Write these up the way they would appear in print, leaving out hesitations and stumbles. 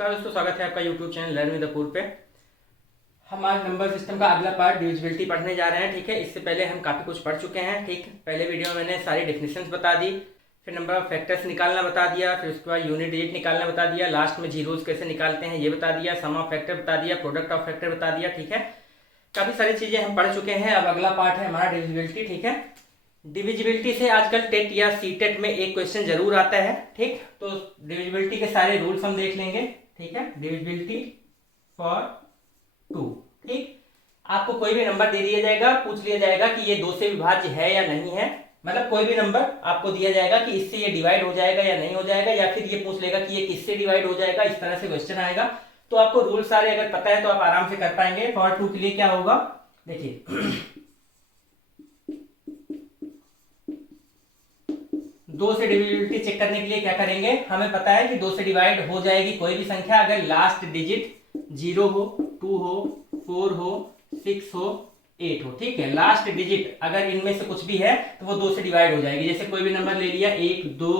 नमस्कार दोस्तों, स्वागत है आपका YouTube चैनल लर्न विद अपूर्व पे। हम आज नंबर सिस्टम का अगला पार्ट डिविजिबिलिटी पढ़ने जा रहे हैं। ठीक है, इससे पहले हम काफ़ी कुछ पढ़ चुके हैं। ठीक, पहले वीडियो में मैंने सारी डेफिनेशंस बता दी, फिर नंबर ऑफ फैक्टर्स निकालना बता दिया, फिर उसके बाद यूनिट डिजिट निकालना बता दिया, लास्ट में जीरोस कैसे निकालते हैं ये बता दिया, सम ऑफ फैक्टर बता दिया, प्रोडक्ट ऑफ फैक्टर बता दिया। ठीक है, काफ़ी सारी चीज़ें हम पढ़ चुके हैं। अब अगला पार्ट है हमारा डिविजिबिलिटी। ठीक है, डिविजिबिलिटी से आजकल टेट या सीटेट में एक क्वेश्चन जरूर आता है। ठीक, तो डिविजिबिलिटी के सारे रूल्स हम देख लेंगे। ठीक है, डिविजिबिलिटी फॉर 2। ठीक, आपको कोई भी नंबर दे दिया जाएगा, पूछ लिया जाएगा कि ये 2 से विभाज्य है या नहीं है। मतलब कोई भी नंबर आपको दिया जाएगा कि इससे ये डिवाइड हो जाएगा या नहीं हो जाएगा, या फिर ये पूछ लेगा कि ये किससे डिवाइड हो जाएगा। इस तरह से क्वेश्चन आएगा, तो आपको रूल सारे अगर पता है तो आप आराम से कर पाएंगे। फॉर 2 के लिए क्या होगा, देखिए 2 से डिविजिबिलिटी चेक करने के लिए क्या करेंगे, हमें पता है कि 2 से डिवाइड हो जाएगी कोई भी संख्या अगर लास्ट डिजिट 0 हो, 2 हो, 4 हो, 6 हो, 8 हो। ठीक है, लास्ट डिजिट अगर इनमें से कुछ भी है तो वो 2 से डिवाइड हो जाएगी। जैसे कोई भी नंबर ले लिया 1 2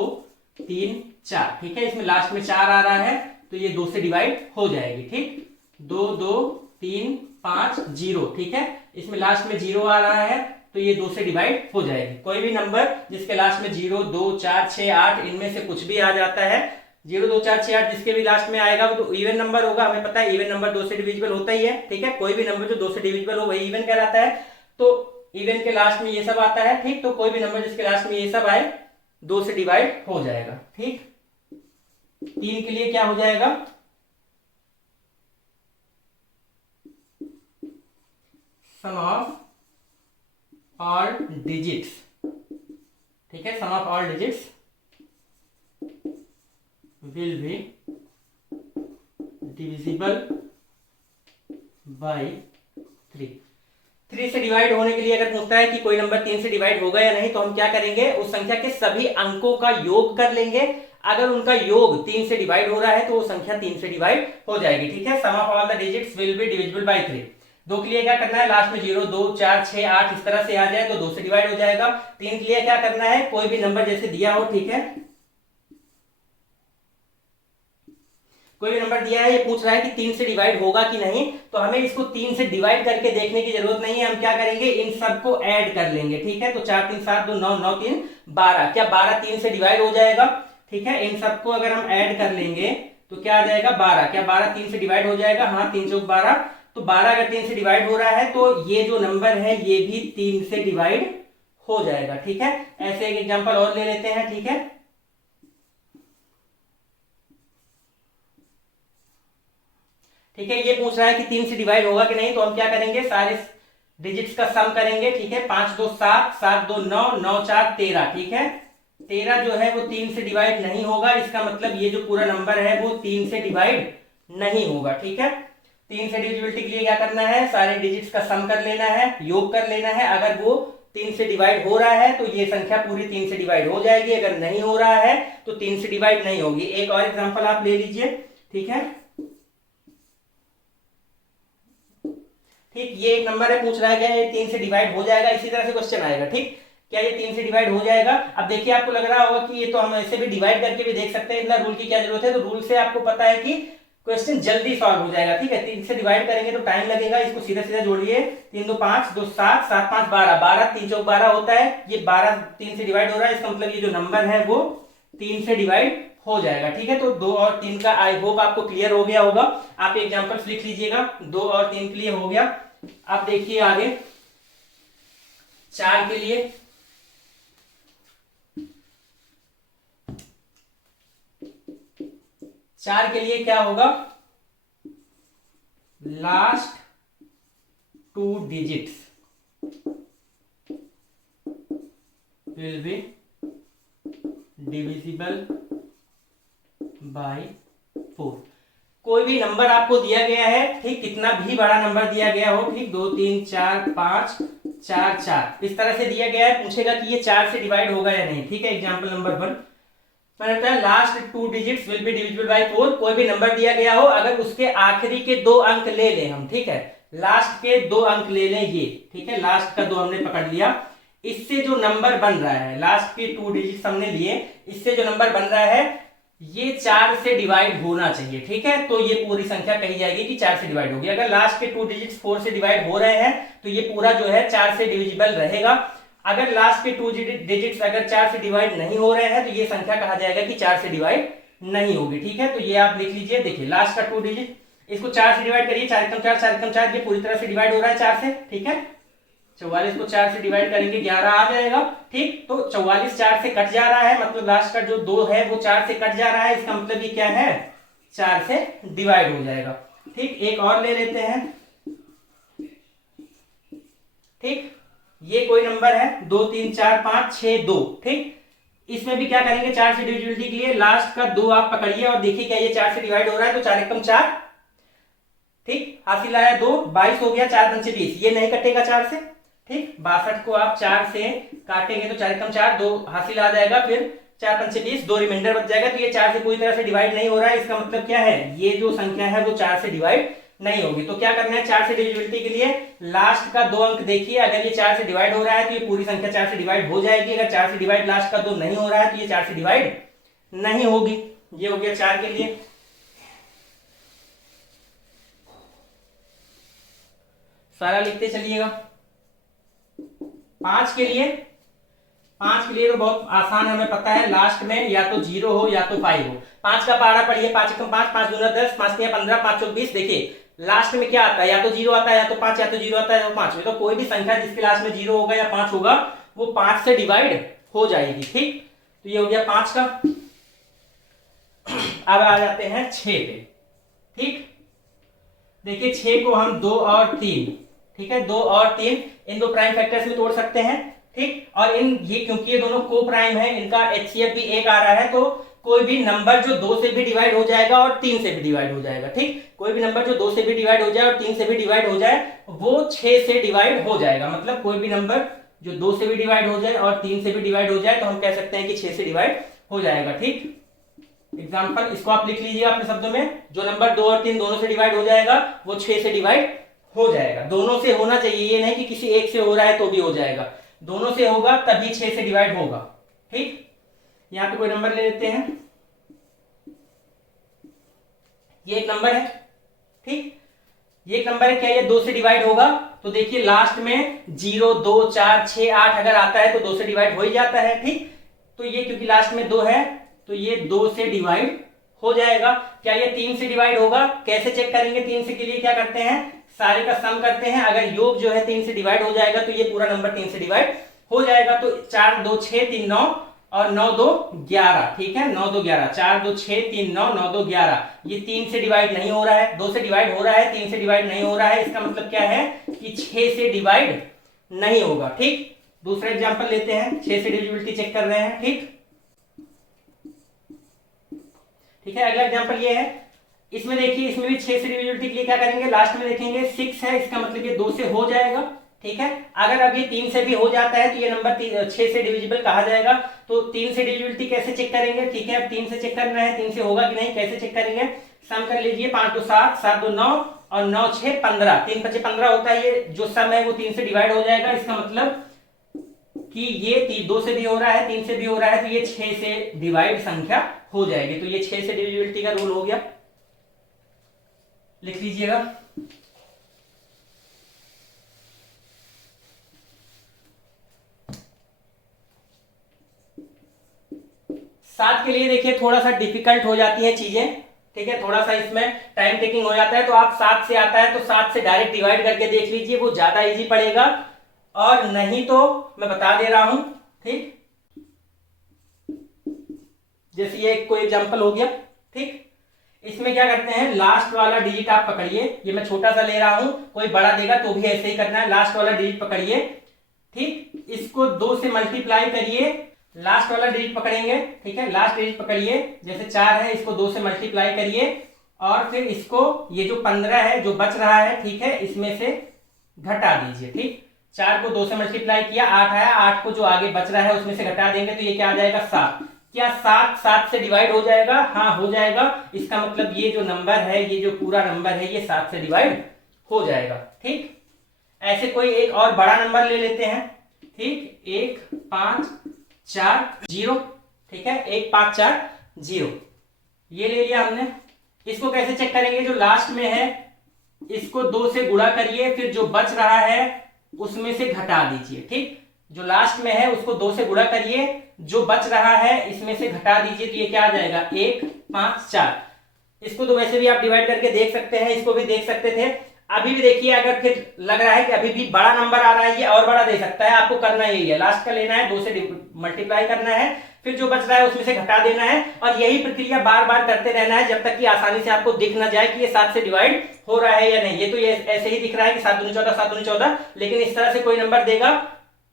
3 4। ठीक है, इसमें लास्ट में 4 आ रहा है तो ये 2 से डिवाइड हो जाएगी। ठीक, 2 2 3 5 0। ठीक है, इसमें लास्ट में 0 आ रहा है तो ये 2 से डिवाइड हो जाएगी। कोई भी नंबर जिसके लास्ट में 0 2 4 6 8 इनमें से कुछ भी आ जाता है, 0 2 4 6 8 जिसके भी लास्ट में आएगा वो तो इवन नंबर होगा। हमें पता है इवन नंबर 2 से डिविजिबल होता ही है। ठीक है, कोई भी नंबर जो 2 से डिविजिबल हो वही इवन कहलाता है। तो इवन के लास्ट में ये सब आता है। ठीक, तो कोई भी नंबर जिसके लास्ट में ये सब आए 2 से डिवाइड हो जाएगा। ठीक, 3 के लिए क्या हो जाएगा, सम ऑफ ऑल डिजिट्स। ठीक है, sum of all digits will be divisible by 3। 3 से डिवाइड होने के लिए अगर पूछता है कि कोई नंबर 3 से डिवाइड होगा या नहीं, तो हम क्या करेंगे, उस संख्या के सभी अंकों का योग कर लेंगे। अगर उनका योग 3 से डिवाइड हो रहा है तो वो संख्या 3 से डिवाइड हो जाएगी। ठीक है, sum of all the digits will be divisible by 3। 2 के लिए क्या करना है, लास्ट में 0 2 4 6 8 इस तरह से आ जाए तो 2 से डिवाइड हो जाएगा। 3 के लिए क्या करना है, कोई भी नंबर जैसे दिया हो। ठीक है, कोई भी नंबर दिया है, ये पूछ रहा है कि 3 से डिवाइड होगा कि नहीं, तो हमें इसको 3 से डिवाइड करके देखने की जरूरत नहीं है। हम क्या करेंगे, इन सबको ऐड कर लेंगे। ठीक है, तो 4 3 7 2 9 9 3 12। क्या 12 3 से डिवाइड हो जाएगा। ठीक है, इन सबको अगर हम ऐड कर लेंगे तो क्या आ जाएगा 12। क्या 12 3 से डिवाइड हो जाएगा, हाँ 3 चौक 12। तो 12 अगर 3 से डिवाइड हो रहा है तो ये जो नंबर है ये भी 3 से डिवाइड हो जाएगा। ठीक है, ऐसे एक एग्जांपल और ले लेते हैं। ठीक है, ठीक है, ये पूछ रहा है कि 3 से डिवाइड होगा कि नहीं, तो हम क्या करेंगे, सारे डिजिट्स का सम करेंगे। ठीक है, 5 2 7 7 2 9 9 4 13। ठीक है, 13 जो है वो 3 से डिवाइड नहीं होगा। इसका मतलब ये जो पूरा नंबर है वो 3 से डिवाइड नहीं होगा। ठीक है, 3 से डिविजिबिलिटी के लिए क्या करना है, सारे डिजिट्स का सम कर लेना है, योग कर लेना है। अगर वो 3 से डिवाइड हो रहा है तो ये संख्या पूरी 3 से डिवाइड हो जाएगी, अगर नहीं हो रहा है तो 3 से डिवाइड नहीं होगी। एक और एग्जांपल आप ले लीजिए। ठीक है, ठीक, ये एक नंबर है, पूछ रहा है क्या ये 3 से डिवाइड हो जाएगा। इसी तरह से क्वेश्चन आएगा। ठीक, क्या ये 3 से डिवाइड हो जाएगा। अब देखिए आपको लग रहा होगा कि ये तो हम ऐसे भी डिवाइड करके भी देख सकते हैं, इतना रूल की क्या जरूरत है। तो रूल से आपको पता है कि क्वेश्चन जल्दी सॉल्व हो जाएगा। ठीक है, 3 से डिवाइड करेंगे तो टाइम लगेगा। इसको सीधा सीधा जोड़िए, 3 2 5 2 7 7 5 12 12 3 चौक 12 होता है। ये 12 3 से डिवाइड हो रहा है, इसका मतलब ये जो नंबर है वो 3 से डिवाइड हो जाएगा। ठीक है, तो 2 और 3 का आई होप आपको क्लियर हो गया होगा। आप एग्जाम्पल्स लिख लीजिएगा, 2 और 3 के लिए हो गया। आप देखिए आगे 4 के लिए, क्या होगा, last 2 digits will be divisible bye 4। कोई भी नंबर आपको दिया गया है, ठीक, कितना भी बड़ा नंबर दिया गया हो, ठीक, 2 3 4 5 4 4 इस तरह से दिया गया है, पूछेगा कि ये 4 से डिवाइड होगा या नहीं। ठीक है, एग्जांपल नंबर 1 मैंने बताया last 2 digits will be divisible bye 4। कोई भी नंबर दिया गया हो, अगर उसके आखिरी के 2 अंक ले लें हम, ठीक है, लास्ट के 2 अंक ले लें ये, ठीक है, लास्ट का 2 हमने पकड़ लिया, इससे जो नंबर बन रहा है, लास्ट के 2 डिजिट्स हमने लिए, इससे जो नंबर बन रहा है ये 4 से डिवाइड होना चाहिए, ठीक है। तो ये पूरी संख्या कही जाएगी कि 4 से डिवाइड होगी। अगर लास्ट के 2 डिजिट्स 4 से डिवाइड हो रहे हैं तो ये पूरा जो है 4 से डिविजिबल रहेगा। अगर लास्ट के 2 डिजिट्स अगर 4 से डिवाइड नहीं हो रहे हैं तो ये संख्या कहा जाएगा कि 4 से डिवाइड नहीं होगी, ठीक है। तो ये आप लिख लीजिए। देखिए लास्ट का 2 डिजिट, इसको 4 से डिवाइड करिए, 4 एकम 4, 4 एकम 4, ये पूरी तरह से डिवाइड हो रहा है 4 से, ठीक है। 44 को 4 से डिवाइड करेंगे 11 आ जाएगा, ठीक। तो 44 4 से कट जा रहा है, मतलब लास्ट का जो 2 है वो 4 से कट जा रहा है, इसका मतलब ये क्या है, 4 से डिवाइड हो जाएगा, ठीक। एक और ले लेते हैं, ठीक। ये कोई नंबर है 2 3 4 5 6 2, ठीक। इसमें भी क्या करेंगे, 4 से डिविजिबिलिटी के लिए लास्ट का 2 आप पकड़िए और देखिए क्या ये 4 से डिवाइड हो रहा है, तो 4 एकम 4, ठीक। हासिल आया 2, 22 हो गया, 4 पंचे 20, ये नहीं कटेगा 4 से, ठीक। 62 को आप 4 से काटेंगे तो 4 एकम 4, 2 हासिल आ जाएगा, फिर 4 पंचे 20, 2 रिमाइंडर बच जाएगा। तो ये 4 से पूरी तरह से डिवाइड नहीं हो रहा है, इसका मतलब क्या है, ये जो संख्या है वो 4 से डिवाइड नहीं होगी। तो क्या करना है, 4 से डिविजिबिलिटी के लिए लास्ट का 2 अंक देखिए, अगर ये 4 से डिवाइड हो रहा है तो ये पूरी संख्या 4 से डिवाइड हो जाएगी। अगर 4 से डिवाइड लास्ट का 2 नहीं हो रहा है तो ये 4 से डिवाइड नहीं होगी। ये हो गया 4 के लिए। सारा लिखते चलिएगा। 5 के लिए, 5 के लिए तो बहुत आसान है, हमें पता है लास्ट में या तो 0 हो या तो 5 हो। 5 का पहाड़ा पढ़िए, 5 एकम 5, 5 दूना 10, 5 तिया 15, 5 चौक 20। देखिए लास्ट में क्या आता है, या तो 0 आता है या तो 5, या तो 0 आता है या तो 5 में, तो कोई भी संख्या जिसके लास्ट में 0 होगा या 5 होगा वो 5 से डिवाइड हो जाएगी, ठीक। तो ये हो गया 5 का। अब आ जाते हैं 6 पे, ठीक। देखिए 6 को हम 2 और 3, ठीक है, 2 और 3 इन दो प्राइम फैक्टर्स में तोड़ सकते हैं, ठीक। और इन ये क्योंकि ये दोनों को प्राइम है, इनका HCF भी 1 आ रहा है, तो कोई भी नंबर जो 2 से भी डिवाइड हो जाएगा और 3 से भी डिवाइड हो जाएगा, ठीक। कोई भी नंबर जो 2 से भी डिवाइड हो जाए और 3 से भी डिवाइड हो जाए वो 6 से डिवाइड हो जाएगा। मतलब कोई भी नंबर जो 2 से भी डिवाइड हो जाए और 3 से भी डिवाइड हो जाए तो हम कह सकते हैं कि 6 से डिवाइड हो जाएगा, ठीक। एग्जाम्पल इसको आप लिख लीजिए अपने शब्दों में, जो नंबर 2 और 3 दोनों से डिवाइड हो जाएगा वो 6 से डिवाइड हो जाएगा। दोनों से होना चाहिए, ये नहीं कि किसी एक से हो रहा है तो भी हो जाएगा, दोनों से होगा तभी 6 से डिवाइड होगा, ठीक। यहां पे कोई नंबर ले लेते हैं, ये एक नंबर है, ठीक। ये एक नंबर है, क्या ये 2 से डिवाइड होगा, तो देखिए लास्ट में 0 2 4 6 8 अगर आता है तो 2 से डिवाइड हो ही जाता है, ठीक। तो ये क्योंकि लास्ट में 2 है तो ये 2 से डिवाइड हो जाएगा। क्या ये 3 से डिवाइड होगा, कैसे चेक करेंगे, 3 से के लिए क्या करते हैं, सारे का सम करते हैं, अगर योग जो है 3 से डिवाइड हो जाएगा तो ये पूरा नंबर 3 से डिवाइड हो जाएगा। तो 4 2 6 3 9 और 9 2 11, ठीक है, 9 2 11, 4 2 6 3 9 9 2 11, ये 3 से डिवाइड नहीं हो रहा है, 2 से डिवाइड हो रहा है, 3 से डिवाइड नहीं हो रहा है, इसका मतलब क्या है कि 6 से डिवाइड नहीं होगा, ठीक। दूसरा एग्जांपल लेते हैं, 6 से डिविजिबिलिटी चेक कर रहे हैं, ठीक, ठीक है। अगला एग्जांपल ये है, इसमें देखिए इसमें भी 6 से डिविजिबिलिटी के लिए क्या करेंगे, लास्ट में देखेंगे 6 है, इसका मतलब ये 2 से हो जाएगा, ठीक है। अगर अब ये 3 से भी हो जाता है तो ये नंबर 6 से डिविजिबल कहा जाएगा। तो 3 से डिविजिबिलिटी कैसे चेक करेंगे, ठीक है, अब 3 से चेक करना है, 3 से होगा कि नहीं, कैसे चेक करेंगे, सम कर लीजिए, 5 2 7, 7 2 9 और 9 6 15, 3 5 15 होता है, ये जो सम है वो 3 से डिवाइड हो जाएगा। इसका मतलब कि ये 2 से भी हो रहा है, 3 से भी हो रहा है, तो ये 6 से डिवाइड संख्या हो जाएगी। तो ये 6 से डिविजिबिलिटी का रूल हो गया, लिख लीजिएगा। सात के लिए देखिए थोड़ा सा डिफिकल्ट हो जाती है चीजें, ठीक है, थोड़ा सा इसमें टाइम टेकिंग हो जाता है, तो आप 7 से आता है तो 7 से डायरेक्ट डिवाइड करके देख लीजिए, वो ज्यादा इजी पड़ेगा। और नहीं तो मैं बता दे रहा हूं, ठीक, जैसे ये कोई एग्जांपल हो गया, ठीक। इसमें क्या करते हैं, लास्ट वाला डिजिट आप पकड़िए, ये मैं छोटा सा ले रहा हूं, कोई बड़ा देगा तो भी ऐसे ही करना है, लास्ट वाला डिजिट पकड़िए, ठीक, इसको 2 से मल्टीप्लाई करिए, लास्ट वाला डिजिट पकड़ेंगे, ठीक है, लास्ट डिजिट पकड़िए, जैसे 4 है इसको 2 से मल्टीप्लाई करिए और फिर इसको ये जो 15 है जो बच रहा है, ठीक है, इसमें से घटा दीजिए, ठीक। 4 को 2 से मल्टीप्लाई किया, 8 आया, 8 को जो आगे बच रहा है उसमें से घटा देंगे तो ये क्या आ जाएगा, 7। क्या 7 से डिवाइड हो जाएगा, हाँ हो जाएगा। इसका मतलब ये जो नंबर है, ये जो पूरा नंबर है ये 7 से डिवाइड हो जाएगा, ठीक। ऐसे कोई एक और बड़ा नंबर ले लेते हैं, ठीक, 1 5 4 0, ठीक है, 1 5 4 0। ये ले लिया हमने। इसको कैसे चेक करेंगे, जो लास्ट में है इसको 2 से गुणा करिए, फिर जो बच रहा है उसमें से घटा दीजिए। ठीक, जो लास्ट में है उसको 2 से गुणा करिए, जो बच रहा है इसमें से घटा दीजिए, तो ये क्या आ जाएगा 1 5 4। इसको तो वैसे भी आप डिवाइड करके देख सकते हैं, इसको भी देख सकते थे। अभी भी देखिए, अगर फिर लग रहा है कि अभी भी बड़ा नंबर आ रहा है, ये और बड़ा दे सकता है, आपको करना यही है, लास्ट का लेना है, 2 से मल्टीप्लाई करना है, फिर जो बच रहा है उसमें से घटा देना है, और यही प्रक्रिया बार बार करते रहना है जब तक कि आसानी से आपको दिख ना जाए कि ये 7 से डिवाइड हो रहा है या नहीं। ये तो ये ऐसे ही दिख रहा है कि 7 दूनी 14 7 दूनी 14, लेकिन इस तरह से कोई नंबर देगा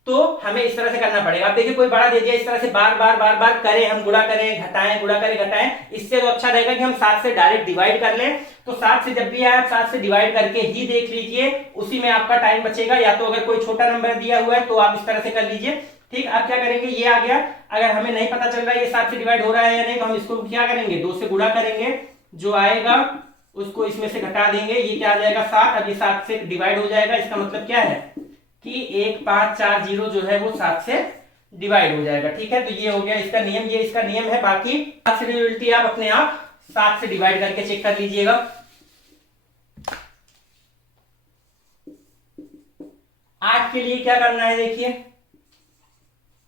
तो हमें इस तरह से करना पड़ेगा। अब देखिए कोई बड़ा दे दिया, इस तरह से बार बार करें, हम गुणा करें घटाएं, गुणा करें घटाएं, इससे तो अच्छा रहेगा कि हम 7 से डायरेक्ट डिवाइड कर लें। तो 7 से जब भी आए आप 7 से डिवाइड करके ही देख लीजिए, उसी में आपका टाइम बचेगा। या तो अगर कोई छोटा नंबर दिया हुआ है तो आप इस तरह से कर लीजिए। ठीक, आप क्या करेंगे, ये आ गया, अगर हमें नहीं पता चल रहा है ये 7 से डिवाइड हो रहा है या नहीं, तो हम इसको क्या करेंगे 2 से गुणा करेंगे, जो आएगा उसको इसमें से घटा देंगे, ये क्या आ जाएगा 7। अब ये 7 से डिवाइड हो जाएगा, इसका मतलब क्या है कि 1 5 4 0 जो है वो 7 से डिवाइड हो जाएगा। ठीक है, तो ये हो गया इसका नियम, ये इसका नियम है। बाकी डिविजिबिलिटी आप अपने आप 7 से डिवाइड करके चेक कर लीजिएगा। 8 के लिए क्या करना है, देखिए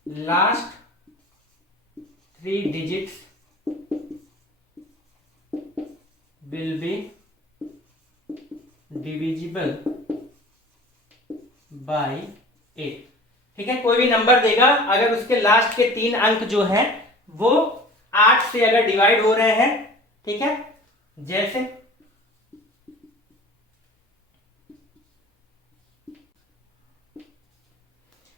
last 3 digits will be divisible bye 8। ठीक है, कोई भी नंबर देगा, अगर उसके लास्ट के 3 अंक जो हैं वो 8 से अगर डिवाइड हो रहे हैं, ठीक है, जैसे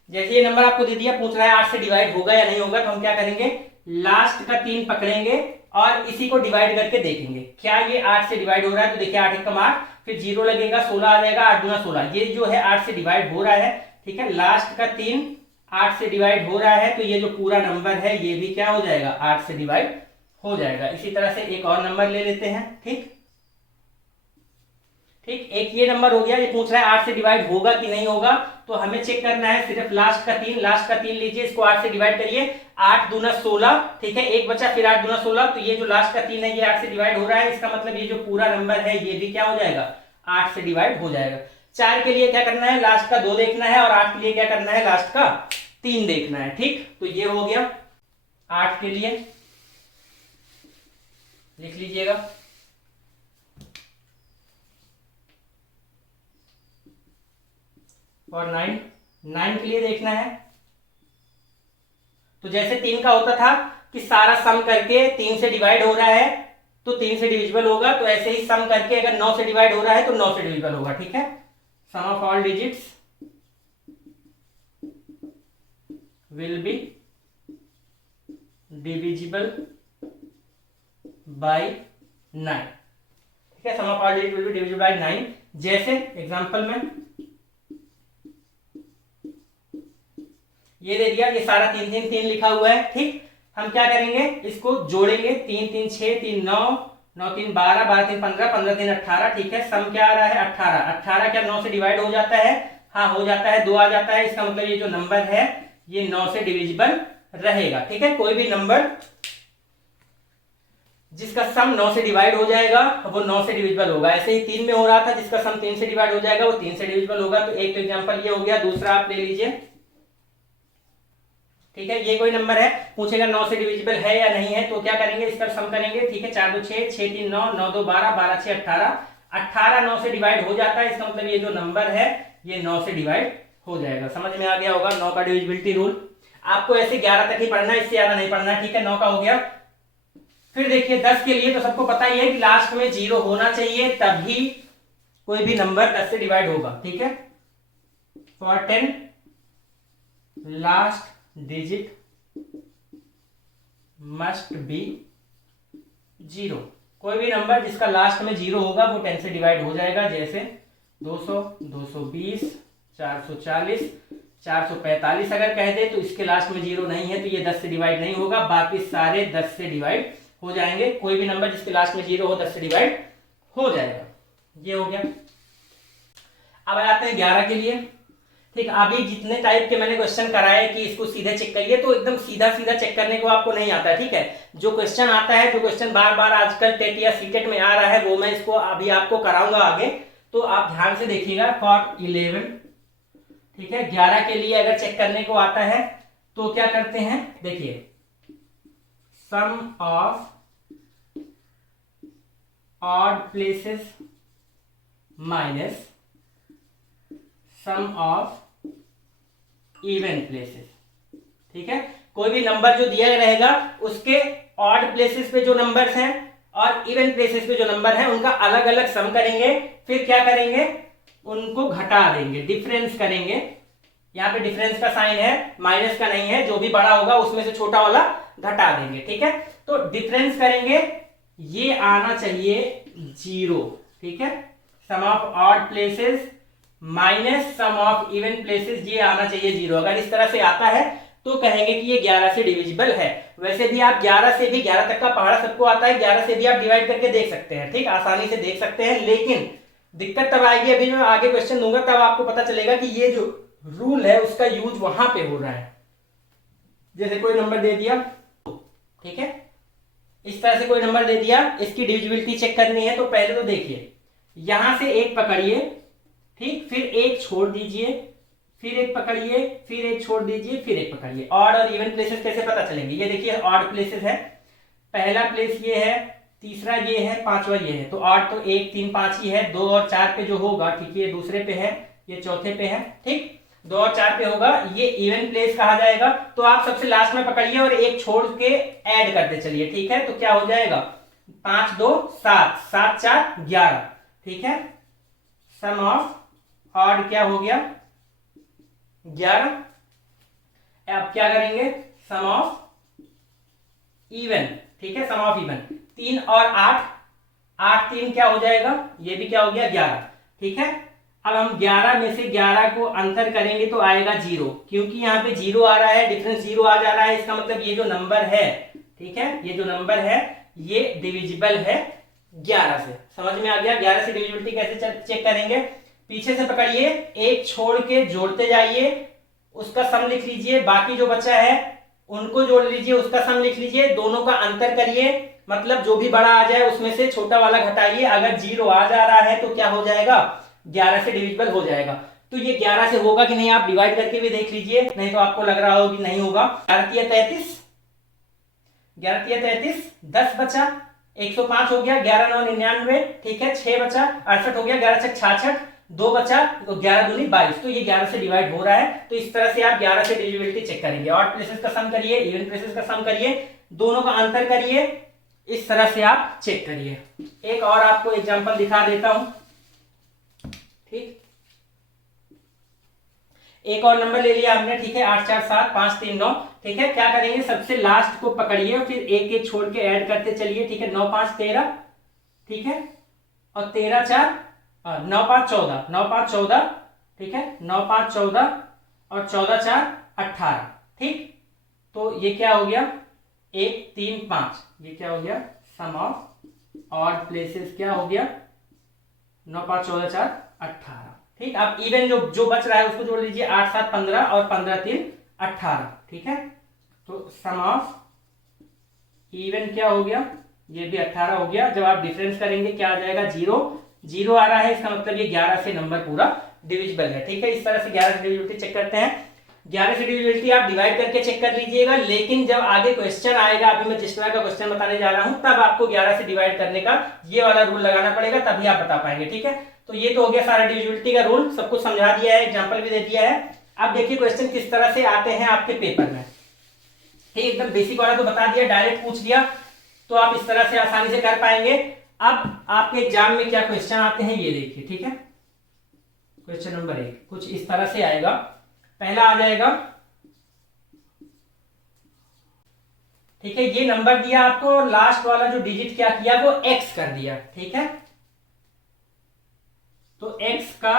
ये नंबर आपको दे दिया, पूछ रहा है 8 से डिवाइड होगा या नहीं होगा, तो हम क्या करेंगे लास्ट का 3 पकड़ेंगे और इसी को डिवाइड करके देखेंगे क्या ये 8 से डिवाइड हो रहा है। तो देखिए 8 एकम 8, फिर 0 लगेगा, 16 आ जाएगा, 8 दूना 16, ये जो है 8 से डिवाइड हो रहा है। ठीक है, लास्ट का 3 8 से डिवाइड हो रहा है, तो ये जो पूरा नंबर है ये भी क्या हो जाएगा 8 से डिवाइड हो जाएगा। इसी तरह से एक और नंबर ले लेते हैं। ठीक, एक ये नंबर हो गया, ये पूछ रहा है 8 से डिवाइड होगा कि नहीं होगा, तो हमें चेक करना है सिर्फ लास्ट का 3 लीजिए, इसको 8 से डिवाइड करिए, 8 दूना 16, ठीक है, एक बचा, फिर 8 दूना 16, तो ये जो लास्ट का 3 है ये 8 से डिवाइड हो रहा है, इसका मतलब ये जो पूरा नंबर है ये भी क्या हो जाएगा 8 से डिवाइड हो जाएगा। 4 के लिए क्या करना है, लास्ट का 2 देखना है, और 8 के लिए क्या करना है, लास्ट का 3 देखना है। ठीक, तो ये हो गया 8 के लिए, लिख लीजिएगा। और 9 के लिए देखना है, तो जैसे 3 का होता था कि सारा सम करके 3 से डिवाइड हो रहा है तो 3 से डिविजिबल होगा, तो ऐसे ही सम करके अगर 9 से डिवाइड हो रहा है तो 9 से डिविजिबल होगा। ठीक है, sum of all digits will be divisible by 9। ठीक है, sum of all digit will be divisible by 9। जैसे एग्जांपल में ये दे दिया, ये सारा 3 3 3 लिखा हुआ है। ठीक, हम क्या करेंगे, इसको जोड़ेंगे, 3 3 6 3 9 9 3 12 12 3 15 15 3 18। ठीक है, सम क्या आ रहा है 18। 18 क्या 9 से डिवाइड हो जाता है, हाँ हो जाता है, 2 आ जाता है, इसका मतलब ये जो नंबर है ये 9 से डिविजिबल रहेगा। ठीक है, कोई भी नंबर जिसका सम 9 से डिवाइड हो जाएगा वो 9 से डिविजिबल होगा। ऐसे ही 3 में हो रहा था, जिसका सम 3 से डिवाइड हो जाएगा वो 3 से डिविजिबल होगा। तो एक तो एग्जांपल ये हो गया, दूसरा आप ले लीजिए। ठीक है, ये कोई नंबर है, पूछेगा 9 से डिविजिबल है या नहीं है, तो क्या करेंगे इसका सम करेंगे। ठीक है, 4 2 6 6 3 9 9 2 12 12 6 18 18 9 से डिवाइड हो जाता है, इसका मतलब ये जो नंबर है ये 9 से डिवाइड हो जाएगा। समझ में आ गया होगा 9 का डिविजिबिलिटी रूल। आपको ऐसे 11 तक ही पढ़ना है, इससे ज्यादा नहीं पढ़ना। ठीक है, 9 का हो गया। फिर देखिए 10 के लिए तो सबको पता ही है कि लास्ट में 0 होना चाहिए, तभी कोई भी नंबर 10 से डिवाइड होगा। ठीक है, for 10 last digit must be 0। कोई भी नंबर जिसका लास्ट में 0 होगा वो 10 से डिवाइड हो जाएगा। जैसे 200 220 440 445 अगर कह दे तो इसके लास्ट में 0 नहीं है तो ये 10 से डिवाइड नहीं होगा, बाकी सारे 10 से डिवाइड हो जाएंगे। कोई भी नंबर जिसके लास्ट में 0 हो 10 से डिवाइड हो जाएगा। ये हो गया। अब आते हैं 11 के लिए। ठीक, अभी जितने टाइप के मैंने क्वेश्चन कराए कि इसको सीधे चेक करिए, तो एकदम सीधा सीधा चेक करने को आपको नहीं आता। ठीक है, जो क्वेश्चन आता है, जो क्वेश्चन बार बार आजकल टेट या सीटेट में आ रहा है, वो मैं इसको अभी आपको कराऊंगा आगे, तो आप ध्यान से देखिएगा। फॉर 11, ठीक है, 11 के लिए अगर चेक करने को आता है तो क्या करते हैं, देखिए, sum of odd places minus sum of even places. ठीक है, कोई भी नंबर जो दिया रहेगा उसके ऑड प्लेसेस पे जो नंबर्स हैं और इवन प्लेसेस पे जो नंबर हैं उनका अलग अलग सम करेंगे, फिर क्या करेंगे, उनको घटा देंगे, डिफरेंस करेंगे। यहाँ पे डिफरेंस का साइन है, माइनस का नहीं है, जो भी बड़ा होगा उसमें से छोटा वाला घटा देंगे। ठीक है, तो डिफरेंस करेंगे, ये आना चाहिए 0। ठीक है, sum of odd places minus sum of even places, ये आना चाहिए 0। अगर इस तरह से आता है तो कहेंगे कि ये 11 से डिविजिबल है। वैसे भी आप 11 से भी, 11 तक का पहाड़ा सबको आता है, 11 से भी आप डिवाइड करके देख सकते हैं। ठीक, आसानी से देख सकते हैं, लेकिन दिक्कत तब आएगी, अभी मैं आगे क्वेश्चन दूंगा तब आपको पता चलेगा कि ये जो रूल है उसका यूज वहां पे हो रहा है। जैसे कोई नंबर दे दिया, ठीक है, इस तरह से कोई नंबर दे दिया, इसकी डिविजिबिलिटी चेक करनी है, तो पहले तो देखिए, यहां से एक पकड़िए, ठीक, फिर एक छोड़ दीजिए, फिर एक पकड़िए, फिर एक छोड़ दीजिए, फिर एक पकड़िए। ऑड और इवन प्लेसेस कैसे पता चलेंगे, ये देखिए ऑड प्लेसेस है, पहला प्लेस ये है, तीसरा ये है, पांचवा ये है, तो ऑड तो 1 3 5 ही है। 2 और 4 पे जो होगा, ठीक है, ये दूसरे पे है, ये चौथे पे है। ठीक, 2 और 4 पे होगा, ये इवन प्लेस कहा जाएगा। तो आप सबसे लास्ट में पकड़िए और एक छोड़ के ऐड करते चलिए। ठीक है, तो क्या हो जाएगा, 5 2 7, 7 4 11। ठीक है, सम ऑफ ऑड क्या हो गया, 11। अब क्या करेंगे, सम ऑफ इवन। ठीक है, सम ऑफ इवन, 3 और 8, 8 3 क्या हो जाएगा, ये भी क्या हो गया, 11। ठीक है, अब हम 11 में से 11 को अंतर करेंगे तो आएगा 0, क्योंकि यहाँ पे 0 आ रहा है, डिफरेंस 0 आ जा रहा है, इसका मतलब ये जो नंबर है, ठीक है, ये जो नंबर है ये डिविजिबल है 11 से। समझ में आ गया, 11 से डिविजिबिलिटी कैसे चेक करेंगे, पीछे से पकड़िए, एक छोड़ के जोड़ते जाइए, उसका सम लिख लीजिए, बाकी जो बचा है उनको जोड़ लीजिए, उसका सम लिख लीजिए, दोनों का अंतर करिए, मतलब जो भी बड़ा आ जाए उसमें से छोटा वाला घटाइए। अगर 0 आ जा रहा है तो क्या हो जाएगा, 11 से डिविजिबल हो जाएगा। तो ये 11 से होगा कि नहीं आप डिवाइड करके भी देख लीजिए, नहीं तो आपको लग रहा होगा कि नहीं होगा। 11 तिया 33, 11 तिया 33, 10 बचा, 105 हो गया, 11 9 99, ठीक है, 6 बचा, 68 हो गया, 11 6 66, 2 बचा, तो 11 दूनी 22, तो ये 11 से डिवाइड हो रहा है। तो इस तरह से आप 11 से डिविजिबिलिटी चेक करेंगे। ऑड प्लेसेस का सम करिए, इवन प्लेसेस का सम करिए, दोनों का अंतर करिए, इस तरह से आप चेक करिए। एक और आपको एग्जांपल दिखा देता हूं। ठीक, एक और नंबर ले लिया हमने, ठीक है, 8 4 7 5 3 9। ठीक है, क्या करेंगे, सबसे लास्ट को पकड़िए और फिर एक एक छोड़ के ऐड करते चलिए। ठीक है, 9 5 13, ठीक है, और 13 4 9 5 14, 9 5 14, ठीक है, 9 5 14 और 14 4 18। ठीक, तो ये क्या हो गया, 1 3 5, ये क्या हो गया, सम ऑफ ऑड प्लेसेस क्या हो गया, 9 5 14 4 18। ठीक, अब इवन जो बच रहा है उसको जोड़ लीजिए, 8 7 15 और 15 3 18। ठीक है, तो सम ऑफ इवन क्या हो गया, ये भी 18 हो गया। जब आप डिफरेंस करेंगे क्या आ जाएगा, 0 0 आ रहा है, इसका मतलब ये 11 से नंबर पूरा डिविजिबल है। ठीक है, इस तरह से 11 से डिविजिबिलिटी चेक करते हैं। 11 से डिविजिबिलिटी आप डिवाइड करके चेक कर लीजिएगा, लेकिन जब आगे क्वेश्चन आएगा, अभी मैं जिस तरह का क्वेश्चन बताने जा रहा हूं, तब आपको 11 से डिवाइड करने का ये वाला रूल लगाना पड़ेगा, तभी आप बता पाएंगे। ठीक है, तो ये तो हो गया सारा डिविजिबिलिटी का रूल, सब कुछ समझा दिया है, एग्जाम्पल भी दे दिया है। अब देखिए क्वेश्चन किस तरह से आते हैं आपके पेपर में। ठीक, एकदम बेसिक वाला तो बता दिया, डायरेक्ट पूछ दिया, तो आप इस तरह से आसानी से कर पाएंगे। अब आपके एग्जाम में क्या क्वेश्चन आते हैं ये देखिए। ठीक है, क्वेश्चन नंबर 1 कुछ इस तरह से आएगा। पहला आ जाएगा, ठीक है, ये नंबर दिया आपको, लास्ट वाला जो डिजिट क्या किया, वो x कर दिया। ठीक है, तो x का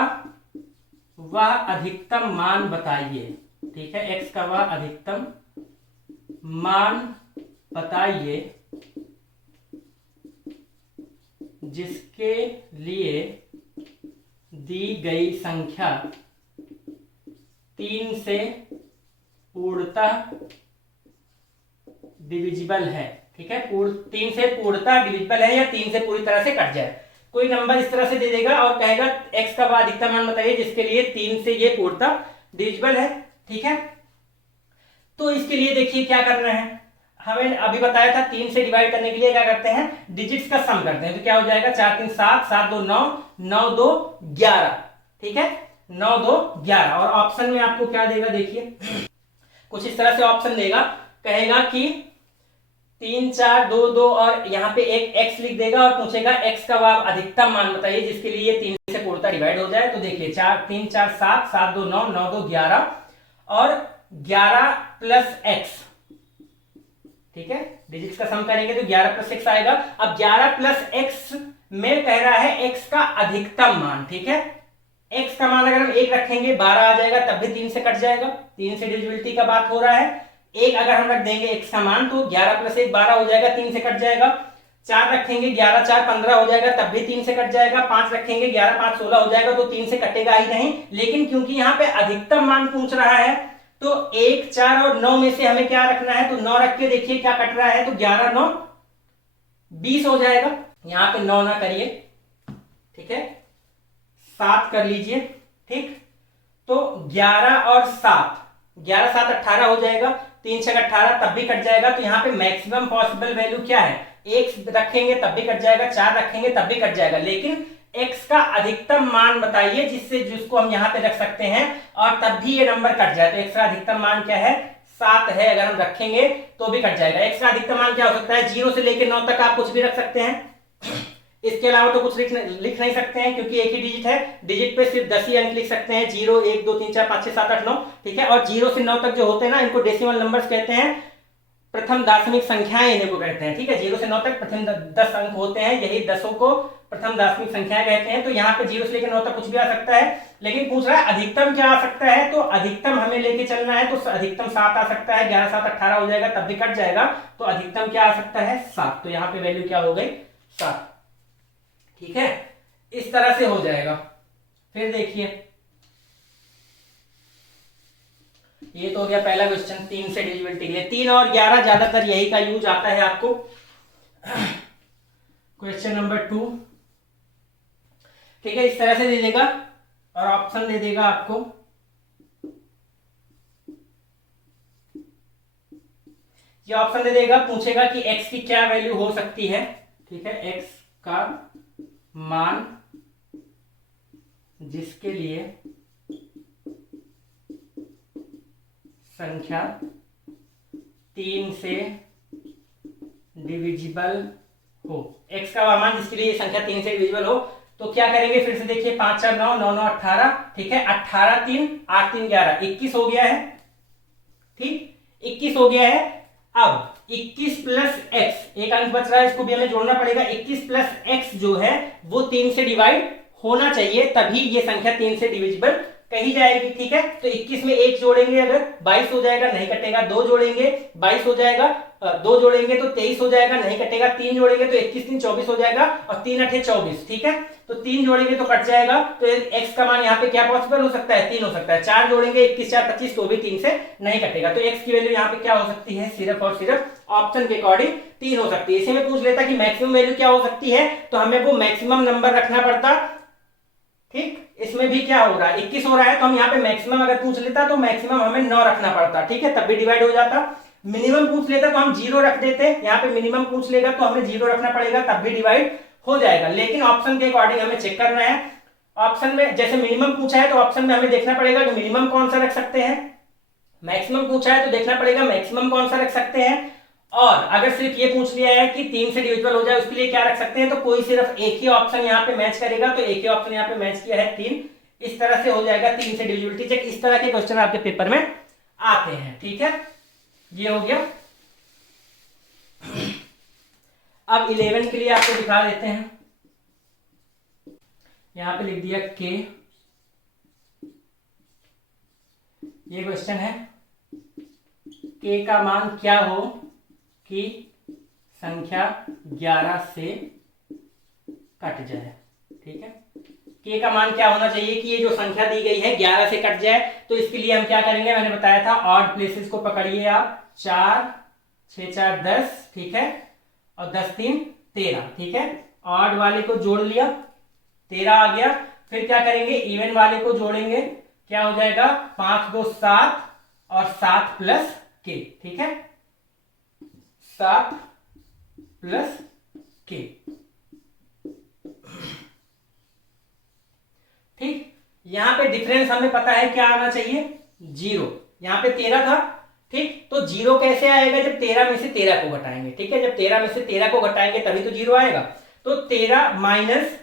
वह अधिकतम मान बताइए। ठीक है, x का वह अधिकतम मान बताइए जिसके लिए दी गई संख्या 3 से पूर्णतः डिविजिबल है, ठीक है। 3 से पूर्णतः डिविजिबल है या 3 से पूरी तरह से कट जाए। कोई नंबर इस तरह से दे देगा और कहेगा x का अधिकतम मान बताइए जिसके लिए 3 से ये पूर्णतः डिविजिबल है, ठीक है। तो इसके लिए देखिए क्या करना है, हमें अभी बताया था 3 से डिवाइड करने के लिए क्या करते हैं, डिजिट्स का सम करते हैं। तो क्या हो जाएगा, 4 3 7, 7 2 9, 9 2 11, ठीक है, 9 2 11। और ऑप्शन में आपको क्या देगा, देखिए कुछ इस तरह से ऑप्शन देगा, कहेगा कि 3 4 2 2 और यहाँ पे एक x लिख देगा और पूछेगा x का आप अधिकतम मान बताइए जिसके लिए 3 से पूर्णतः डिवाइड हो जाए। तो देखिए 4 3 4 7, 7 2 9, 9 2 11 और 11 प्लस x, ठीक है, डिजिट्स का सम करेंगे तो 11 प्लस x आएगा। अब 11 प्लस x में कह रहा है x का अधिकतम मान, ठीक है। x का मान अगर हम 1 रखेंगे 12 आ जाएगा, तब भी 3 से कट जाएगा, 3 से डिविजिबिलिटी का बात हो रहा है। 1 अगर हम रख देंगे x का मान तो 11 प्लस 1 12 हो जाएगा, 3 से कट जाएगा। 4 रखेंगे 11 4 15 हो जाएगा, तब भी 3 से कट जाएगा। 5 रखेंगे 11 5 16 हो जाएगा, तो 3 से कटेगा ही नहीं। लेकिन क्योंकि यहाँ पे अधिकतम मान पूछ रहा है तो 1 4 और 9 में से हमें क्या रखना है, तो 9 रख के देखिए क्या कट रहा है, तो 11 9 20 हो जाएगा। यहां पे 9 ना करिए, ठीक है, 7 कर लीजिए, ठीक। तो 11 और 7, 11 7 18 हो जाएगा, 3 6 18, तब भी कट जाएगा। तो यहाँ पे मैक्सिमम पॉसिबल वैल्यू क्या है, 1 रखेंगे तब भी कट जाएगा, 4 रखेंगे तब भी कट जाएगा। लेकिन x का अधिकतम मान बताइए जिसको हम यहाँ पे रख सकते हैं और तब भी ये नंबर कट जाए। तो x का अधिकतम मान क्या है, 7 है, अगर हम रखेंगे तो भी कट जाएगा। x का अधिकतम मान क्या हो सकता है, 0 से लेकर 9 तक आप कुछ भी रख सकते हैं, इसके अलावा तो कुछ लिख नहीं सकते हैं क्योंकि एक ही डिजिट है, डिजिट पे सिर्फ 10 ही अंक लिख सकते हैं, 0 1 2 3 4 5 6 7 8 9, ठीक है। और 0 से 9 तक जो होते हैं ना, इनको डेसिमल नंबर्स कहते हैं, प्रथम दार्शनिक संख्याएं इन्हें को कहते हैं, ठीक है। 0 से 9 तक प्रथम 10 अंक होते हैं, यही 10 को प्रथम दार्शनिक संख्याएं कहते हैं। तो यहाँ पे 0 से लेकर 9 तक कुछ भी आ सकता है, लेकिन पूछ रहा है अधिकतम क्या आ सकता है, तो अधिकतम हमें लेके चलना है। तो अधिकतम 7 आ सकता है, 11 7 18 हो जाएगा, तब भी कट जाएगा। तो अधिकतम क्या आ सकता है, 7। तो यहाँ पे वैल्यू क्या हो गई, 7, ठीक है। इस तरह से हो जाएगा। फिर देखिए ये तो हो गया पहला क्वेश्चन 3 से डिविजिबिलिटी के लिए। 3 और 11 ज्यादातर यही का यूज आता है आपको। क्वेश्चन नंबर 2, ठीक है, इस तरह से दे देगा और ऑप्शन दे देगा आपको, ये ऑप्शन दे देगा, पूछेगा कि x की क्या वैल्यू हो सकती है, ठीक है, x का मान जिसके लिए संख्या 3 से डिविजिबल हो, x का मान जिसके लिए संख्या 3 से डिविजिबल हो। तो क्या करेंगे, फिर से देखिए 5 4 9 9 9 18, ठीक है, 18 3 8 3 11 21 हो गया है, ठीक, 21 हो गया है। अब 21 प्लस x, एक अंक बच रहा है, इसको भी हमें जोड़ना पड़ेगा। 21 प्लस x जो है वो 3 से डिवाइड होना चाहिए, तभी ये संख्या 3 से डिविजिबल कही जाएगी, ठीक है। तो 21 में 1 जोड़ेंगे अगर 22 हो जाएगा, नहीं कटेगा। 2 जोड़ेंगे 22 हो जाएगा, 2 जोड़ेंगे तो 23 हो जाएगा, नहीं कटेगा। 3 जोड़ेंगे तो 21 3 24 हो जाएगा और 3 8 24, ठीक है। तो 3 जोड़ेंगे तो कट जाएगा। तो x का मान यहाँ पे क्या पॉसिबल हो सकता है, 3 हो सकता है। 4 जोड़ेंगे 21 4 25, तो भी 3 से नहीं कटेगा। तो x की वैल्यू यहाँ पे क्या हो सकती है, सिर्फ और सिर्फ ऑप्शन के अकॉर्डिंग 3 हो सकती है। इसी में पूछ लेता कि मैक्सिमम वैल्यू क्या हो सकती है, तो हमें वो मैक्सिमम नंबर रखना पड़ता, ठीक। इसमें भी क्या हो रहा है, 21 हो रहा है, तो हम यहाँ पे मैक्सिमम अगर पूछ लेता तो मैक्सिमम हमें 9 रखना पड़ता, ठीक है, तब भी डिवाइड हो जाता। मिनिमम पूछ लेता तो हम 0 रख देते, यहाँ पे मिनिमम पूछ लेगा तो हमें 0 रखना पड़ेगा, तब भी डिवाइड हो जाएगा। लेकिन ऑप्शन के अकॉर्डिंग हमें चेक करना है। ऑप्शन में जैसे मिनिमम पूछा है तो ऑप्शन में हमें देखना पड़ेगा कि मिनिमम कौन सा रख सकते हैं, मैक्सिमम पूछा है तो देखना पड़ेगा मैक्सिमम कौन सा रख सकते हैं। और अगर सिर्फ ये पूछ लिया है कि 3 से डिविजिबल हो जाए उसके लिए क्या रख सकते हैं, तो कोई सिर्फ एक ही ऑप्शन यहाँ पे मैच करेगा। तो एक ही ऑप्शन यहाँ पे मैच किया है 3, इस तरह से हो जाएगा 3 से डिविजिबिलिटी चेक। इस तरह के क्वेश्चन आपके पेपर में आते हैं, ठीक है, ये हो गया। अब 11 के लिए आपको दिखा देते हैं, यहां पे लिख दिया k, ये क्वेश्चन है k का मान क्या हो कि संख्या 11 से कट जाए, ठीक है। k का मान क्या होना चाहिए कि ये जो संख्या दी गई है 11 से कट जाए। तो इसके लिए हम क्या करेंगे, मैंने बताया था ऑड प्लेसेस को पकड़िए आप, 4 6 4 10, ठीक है, और 10 3 13, ठीक है। ऑड वाले को जोड़ लिया, 13 आ गया। फिर क्या करेंगे, इवन वाले को जोड़ेंगे, क्या हो जाएगा, 5 2 7 और 7 प्लस k, ठीक है, 7 प्लस k, ठीक। यहां पे डिफरेंस हमें पता है क्या आना चाहिए, 0। यहां पे 13 था, ठीक, तो 0 कैसे आएगा, जब 13 में से 13 को घटाएंगे, ठीक है, जब 13 में से 13 को घटाएंगे तभी तो 0 आएगा। तो 13 माइनस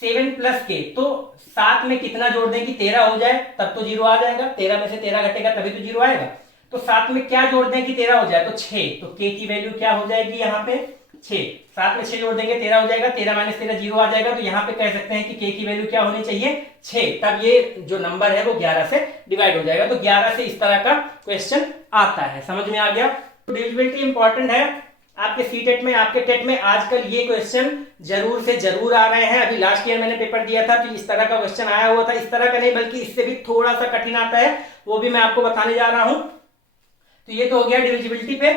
7 प्लस के, तो 7 में कितना जोड़ दें कि 13 हो जाए, तब तो 0 आ जाएगा। 13 में से 13 घटेगा तभी तो 0 आएगा। तो 7 में क्या जोड़ दें कि 13 हो जाए, तो 6, तो k की वैल्यू क्या हो जाएगी यहाँ पे 6। 7 में 6 जोड़ देंगे 13 हो जाएगा, 13 माइनस 13 0 आ जाएगा। तो यहाँ पे कह सकते हैं कि k की वैल्यू क्या होनी चाहिए 6, तब ये जो नंबर है वो 11 से डिवाइड हो जाएगा। तो 11 से इस तरह का क्वेश्चन आता है, समझ में आ गया। तो डिविजिबिलिटी इंपॉर्टेंट है आपके सीटेट में, आपके टेट में आजकल ये क्वेश्चन जरूर से जरूर आ रहे हैं। अभी लास्ट ईयर मैंने पेपर दिया था तो इस तरह का क्वेश्चन आया हुआ था, इस तरह का नहीं बल्कि इससे भी थोड़ा सा कठिन आता है, वो भी मैं आपको बताने जा रहा हूं। तो ये तो हो गया डिविजिबिलिटी पे,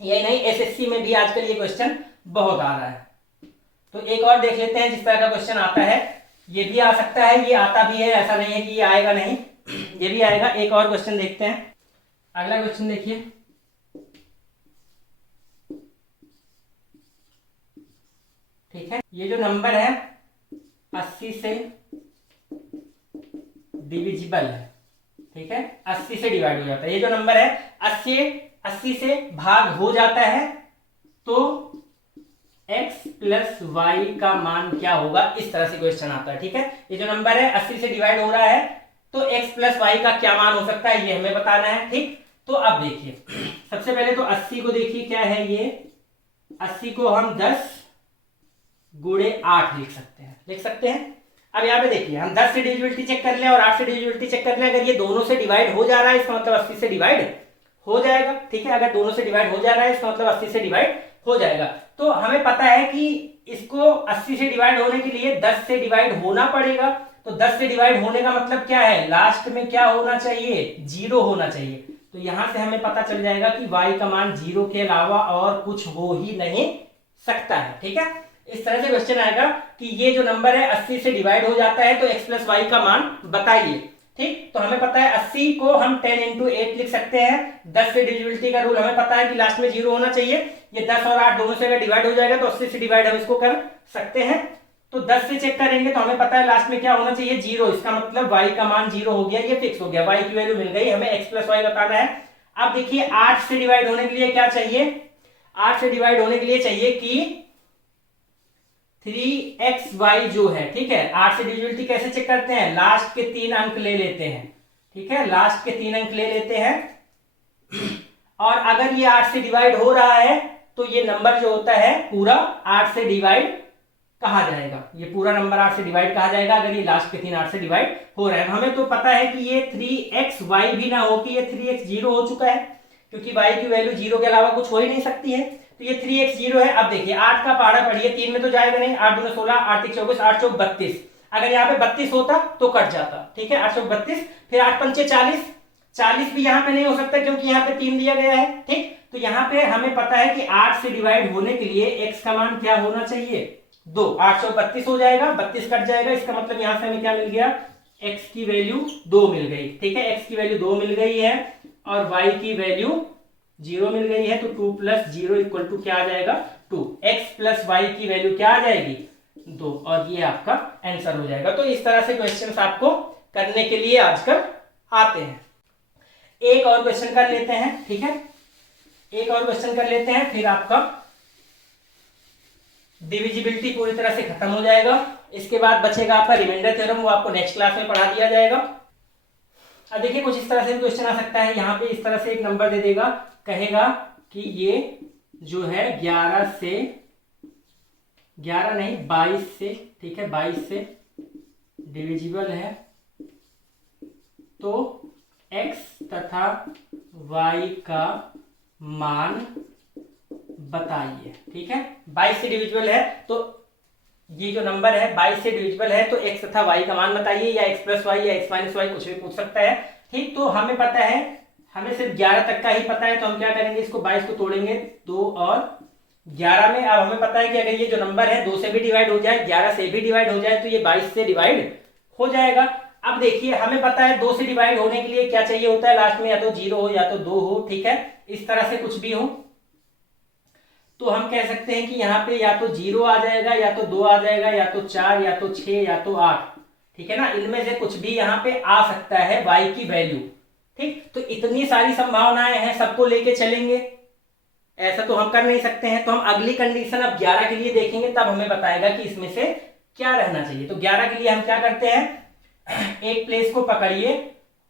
यही नहीं एसएससी में भी आजकल ये क्वेश्चन बहुत आ रहा है। तो एक और देख लेते हैं जिस तरह का क्वेश्चन आता है, ये भी आ सकता है, ये आता भी है, ऐसा नहीं है कि ये आएगा नहीं, ये भी आएगा। एक और क्वेश्चन देखते हैं, अगला क्वेश्चन देखिए, ठीक है। ये जो नंबर है 80 से डिविजिबल है, ठीक है, 80 से डिवाइड हो जाता है। ये जो नंबर है 80 से भाग हो जाता है तो x प्लस वाई का मान क्या होगा, इस तरह से क्वेश्चन आता है, ठीक है। ये जो नंबर है 80 से डिवाइड हो रहा है तो x प्लस वाई का क्या मान हो सकता है ये हमें बताना है, ठीक। तो अब देखिए सबसे पहले तो 80 को देखिए क्या है, ये 80 को हम 10 गुणे 8 लिख सकते हैं। अब यहाँ पे देखिए हम 10 से डिविजिबिलिटी चेक कर लें और 8 से डिविजिबिलिटी चेक कर लें, अगर ये दोनों से डिवाइड हो जा रहा है इसका मतलब 80 से डिवाइड हो जाएगा, ठीक है। अगर दोनों से डिवाइड हो जा रहा है इसका मतलब 80 से डिवाइड हो जाएगा। तो हमें पता है कि इसको 80 से डिवाइड होने के लिए 10 से डिवाइड होना पड़ेगा। तो 10 से डिवाइड होने का मतलब क्या है, लास्ट में क्या होना चाहिए, 0 होना चाहिए। तो यहां से हमें पता चल जाएगा कि y का मान 0 के अलावा और कुछ हो ही नहीं सकता है, ठीक है। इस तरह से क्वेश्चन आएगा कि ये जो नंबर है 80 से डिवाइड हो जाता है तो x प्लस वाई का मान बताइए, ठीक। तो हमें पता है 80 को हम 10 इंटू 8 लिख सकते हैं। 10 से डिविजिबिलिटी का रूल हमें पता है कि लास्ट में 0 होना चाहिए। ये 10 और 8 दोनों से अगर डिवाइड हो जाएगा तो 80 से डिवाइड हम इसको कर सकते हैं। तो 10 से चेक करेंगे तो हमें पता है लास्ट में क्या होना चाहिए 0, इसका मतलब y का मान 0 हो गया, ये फिक्स हो गया, y की वैल्यू मिल गई, हमें x प्लस वाई बताना है। अब देखिए 8 से डिवाइड होने के लिए क्या चाहिए, 8 से डिवाइड होने के लिए चाहिए कि 3xy जो है, ठीक है। 8 से डिविजिबिलिटी कैसे चेक करते हैं, लास्ट के 3 अंक ले लेते हैं, ठीक है, लास्ट के 3 अंक ले लेते हैं। और अगर ये 8 से डिवाइड हो रहा है तो ये नंबर जो होता है पूरा 8 से डिवाइड कहा जाएगा, ये पूरा नंबर 8 से डिवाइड कहा जाएगा अगर ये लास्ट के 3 8 से डिवाइड हो रहा है। हमें तो पता है कि ये 3xy भी ना हो कि ये 3x 0 हो चुका है, क्योंकि y की वैल्यू 0 के अलावा कुछ हो ही नहीं सकती है। तो ये 3x 0 है। अब देखिए 8 का पहाड़ा पढ़िए, 3 में तो जाएगा नहीं, 8 दूनी 16, 8 3 24, 8 चौक 32। अगर यहाँ पे 32 होता तो कट जाता, ठीक है, 8 चौक 32, फिर 8 पंचे 40, 40 भी यहाँ पे नहीं हो सकता क्योंकि यहाँ पे 3 दिया गया है, ठीक। तो यहाँ पे हमें पता है कि 8 से डिवाइड होने के लिए x का मान क्या होना चाहिए 2, 832 हो जाएगा, 32 कट जाएगा, इसका मतलब यहाँ से हमें क्या मिल गया, x की वैल्यू 2 मिल गई, ठीक है, x की वैल्यू 2 मिल गई है और y की वैल्यू 0 मिल गई है। तो 2 प्लस 0 इक्वल टू क्या आ जाएगा 2, x प्लस वाई की वैल्यू क्या आ जाएगी 2, और ये आपका आंसर हो जाएगा। तो इस तरह से क्वेश्चंस आपको करने के लिए आजकल आते हैं। एक और क्वेश्चन कर लेते हैं, ठीक है, एक और क्वेश्चन कर लेते हैं, फिर आपका डिविजिबिलिटी पूरी तरह से खत्म हो जाएगा। इसके बाद बचेगा आपका रिमाइंडर थ्योरम, वो आपको नेक्स्ट क्लास में पढ़ा दिया जाएगा। अब देखिए कुछ इस तरह से क्वेश्चन आ सकता है, यहाँ पे इस तरह से एक नंबर दे देगा, कहेगा कि ये जो है 11 से 11 नहीं 22 से, ठीक है, 22 से डिविजिबल है तो x तथा y का मान बताइए, ठीक है। 22 से डिविजिबल है तो ये जो नंबर है 22 से डिविजिबल है तो x तथा y का मान बताइए, या x प्लस वाई या x माइनस वाई कुछ भी पूछ सकता है। ठीक, तो हमें पता है, हमें सिर्फ 11 तक का ही पता है, तो हम क्या करेंगे, इसको 22 को तोड़ेंगे 2 और 11 में। अब हमें पता है कि अगर ये जो नंबर है 2 से भी डिवाइड हो जाए, 11 से भी डिवाइड हो जाए, तो ये 22 से डिवाइड हो जाएगा। अब देखिए हमें पता है 2 से डिवाइड होने के लिए क्या चाहिए होता है, लास्ट में या तो 0 हो या तो 2 हो। ठीक है, इस तरह से कुछ भी हो, तो हम कह सकते हैं कि यहाँ पे या तो 0 आ जाएगा, या तो 2 आ जाएगा, या तो 4, या तो 6, या तो 8। ठीक है ना, इनमें से कुछ भी यहाँ पे आ सकता है y की वैल्यू। ठीक, तो इतनी सारी संभावनाएं हैं, सबको लेके चलेंगे, ऐसा तो हम कर नहीं सकते हैं। तो हम अगली कंडीशन अब 11 के लिए देखेंगे, तब हमें बताएगा कि इसमें से क्या रहना चाहिए। तो 11 के लिए हम क्या करते हैं, एक प्लेस को पकड़िए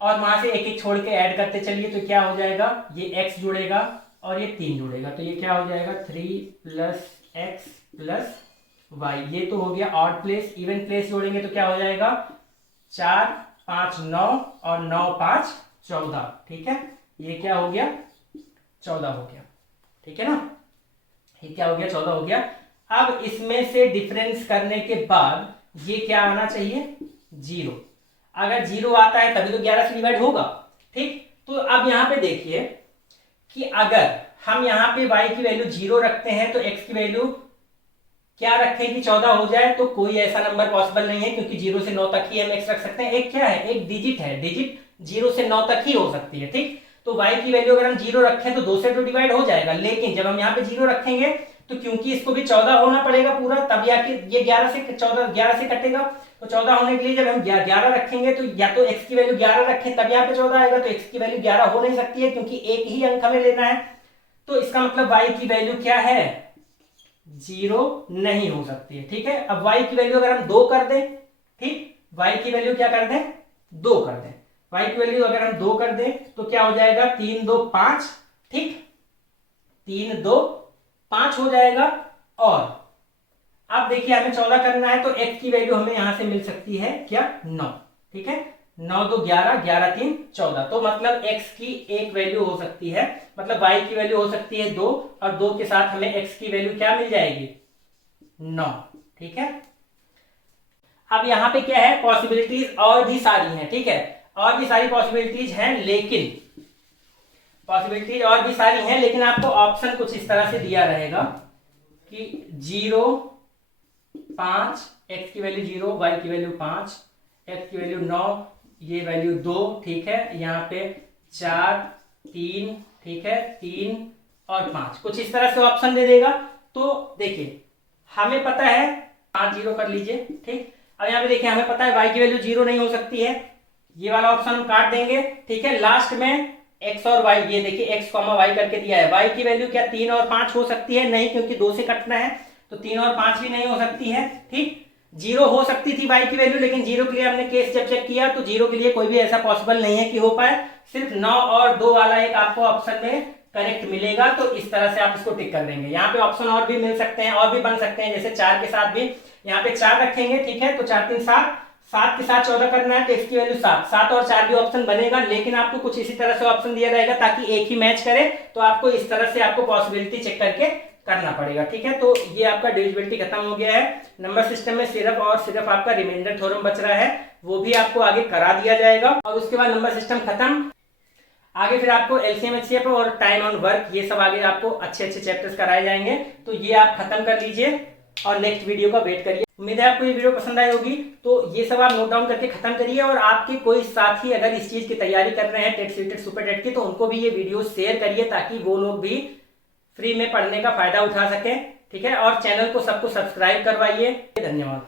और वहां से एक एक छोड़ के ऐड करते चलिए, तो क्या हो जाएगा, ये x जुड़ेगा और ये 3 जुड़ेगा, तो ये क्या हो जाएगा 3 प्लस एक्स प्लस वाई। ये तो हो गया ऑड प्लेस। इवन प्लेस जोड़ेंगे तो क्या हो जाएगा 4 5 9 और 9 5 14। ठीक है, ये क्या हो गया 14 हो गया। ठीक है ना, ये क्या हो गया 14 हो गया। अब इसमें से डिफरेंस करने के बाद ये क्या आना चाहिए 0। अगर 0 आता है तभी तो 11 से डिवाइड होगा। ठीक, तो अब यहां पे देखिए कि अगर हम यहाँ पे y की वैल्यू 0 रखते हैं तो x की वैल्यू क्या रखें कि 14 हो जाए, तो कोई ऐसा नंबर पॉसिबल नहीं है, क्योंकि 0 से 9 तक ही हम x रख सकते हैं। एक क्या है, एक डिजिट है, डिजिट 0 से 9 तक ही हो सकती है। ठीक, तो y की वैल्यू अगर हम 0 रखें तो 2 से तो डिवाइड हो जाएगा, लेकिन जब हम यहाँ पे 0 रखेंगे तो क्योंकि इसको भी 14 होना पड़ेगा पूरा, तब याकि ये 11 से कटेगा। तो 14 होने के लिए जब हम 11 रखेंगे तो या तो x की वैल्यू 11 रखें तब यहाँ पे 14 आएगा, तो x की वैल्यू 11 हो नहीं सकती है क्योंकि एक ही अंक हमें लेना है। तो इसका मतलब y की वैल्यू क्या है 0 नहीं हो सकती है। ठीक है, अब y की वैल्यू अगर हम 2 कर दें, ठीक, y की वैल्यू क्या कर दें 2 कर दें, y की वैल्यू अगर हम 2 कर दें तो क्या हो जाएगा 3 2 5। ठीक, 3 2 5 हो जाएगा। और अब देखिए हमें 14 करना है, तो x की वैल्यू हमें यहां से मिल सकती है क्या 9। ठीक है, 9 2 11, 11 3 14। तो मतलब x की एक वैल्यू हो सकती है, मतलब y की वैल्यू हो सकती है 2, और 2 के साथ हमें x की वैल्यू क्या मिल जाएगी 9। ठीक है, अब यहां पे क्या है पॉसिबिलिटीज और भी सारी हैं। ठीक है, और भी सारी पॉसिबिलिटीज हैं, लेकिन पॉसिबिलिटीज और भी सारी हैं, लेकिन आपको ऑप्शन कुछ इस तरह से दिया रहेगा कि 0 5, x की वैल्यू 0, y की वैल्यू 5, x की वैल्यू 9, ये वैल्यू 2। ठीक है, यहाँ पे 4 3, ठीक है 3 और 5, कुछ इस तरह से ऑप्शन दे देगा। तो देखिए हमें पता है 5 0 कर लीजिए। ठीक, अब यहाँ पे देखिए हमें पता है y की वैल्यू 0 नहीं हो सकती है, ये वाला ऑप्शन हम काट देंगे। ठीक है, लास्ट में x और y, ये देखिए x, y करके दिया है, y की वैल्यू क्या 3 और 5 हो सकती है, नहीं, क्योंकि 2 से कटना है, तो 3 और 5 भी नहीं हो सकती है। ठीक, 0 हो सकती थी y की वैल्यू, लेकिन 0 के लिए हमने केस जब चेक किया तो 0 के लिए कोई भी ऐसा पॉसिबल नहीं है कि हो पाए, सिर्फ 9 और 2 वाला एक आपको ऑप्शन में करेक्ट मिलेगा। तो इस तरह से आप इसको टिक कर देंगे। यहाँ पे ऑप्शन और भी मिल सकते हैं, और भी बन सकते हैं, जैसे 4 के साथ भी, यहाँ पे 4 रखेंगे। ठीक है, तो 4 3 7, 7 के साथ 14 करना है तो इसकी वैल्यू 7, 7 और 4 भी ऑप्शन बनेगा, लेकिन आपको कुछ इसी तरह से ऑप्शन दिया जाएगा ताकि एक ही मैच करे, तो आपको इस तरह से आपको पॉसिबिलिटी चेक करके करना पड़ेगा। ठीक है, तो ये आपका डिविजिबिलिटी खत्म हो गया है। नंबर सिस्टम में सिर्फ और सिर्फ आपका रिमाइंडर थ्योरम बच रहा है, वो भी आपको आगे करा दिया जाएगा, और उसके बाद नंबर सिस्टम खत्म। आगे फिर आपको एलसीएम एचसीएफ और टाइम ऑन वर्क, ये सब आगे आपको अच्छे अच्छे चैप्टर्स कराए जाएंगे, तो ये आप खत्म कर लीजिए और नेक्स्ट वीडियो का वेट करिए। उम्मीद है आपको ये वीडियो पसंद आई होगी, तो ये सब आप नोट डाउन करके खत्म करिए, और आपके कोई साथी अगर इस चीज की तैयारी कर रहे हैं टेट सीटेट सुपर टेट की, तो उनको भी ये वीडियो शेयर करिए ताकि वो लोग भी फ्री में पढ़ने का फायदा उठा सकें। ठीक है, और चैनल को सबको सब्सक्राइब करवाइए। धन्यवाद।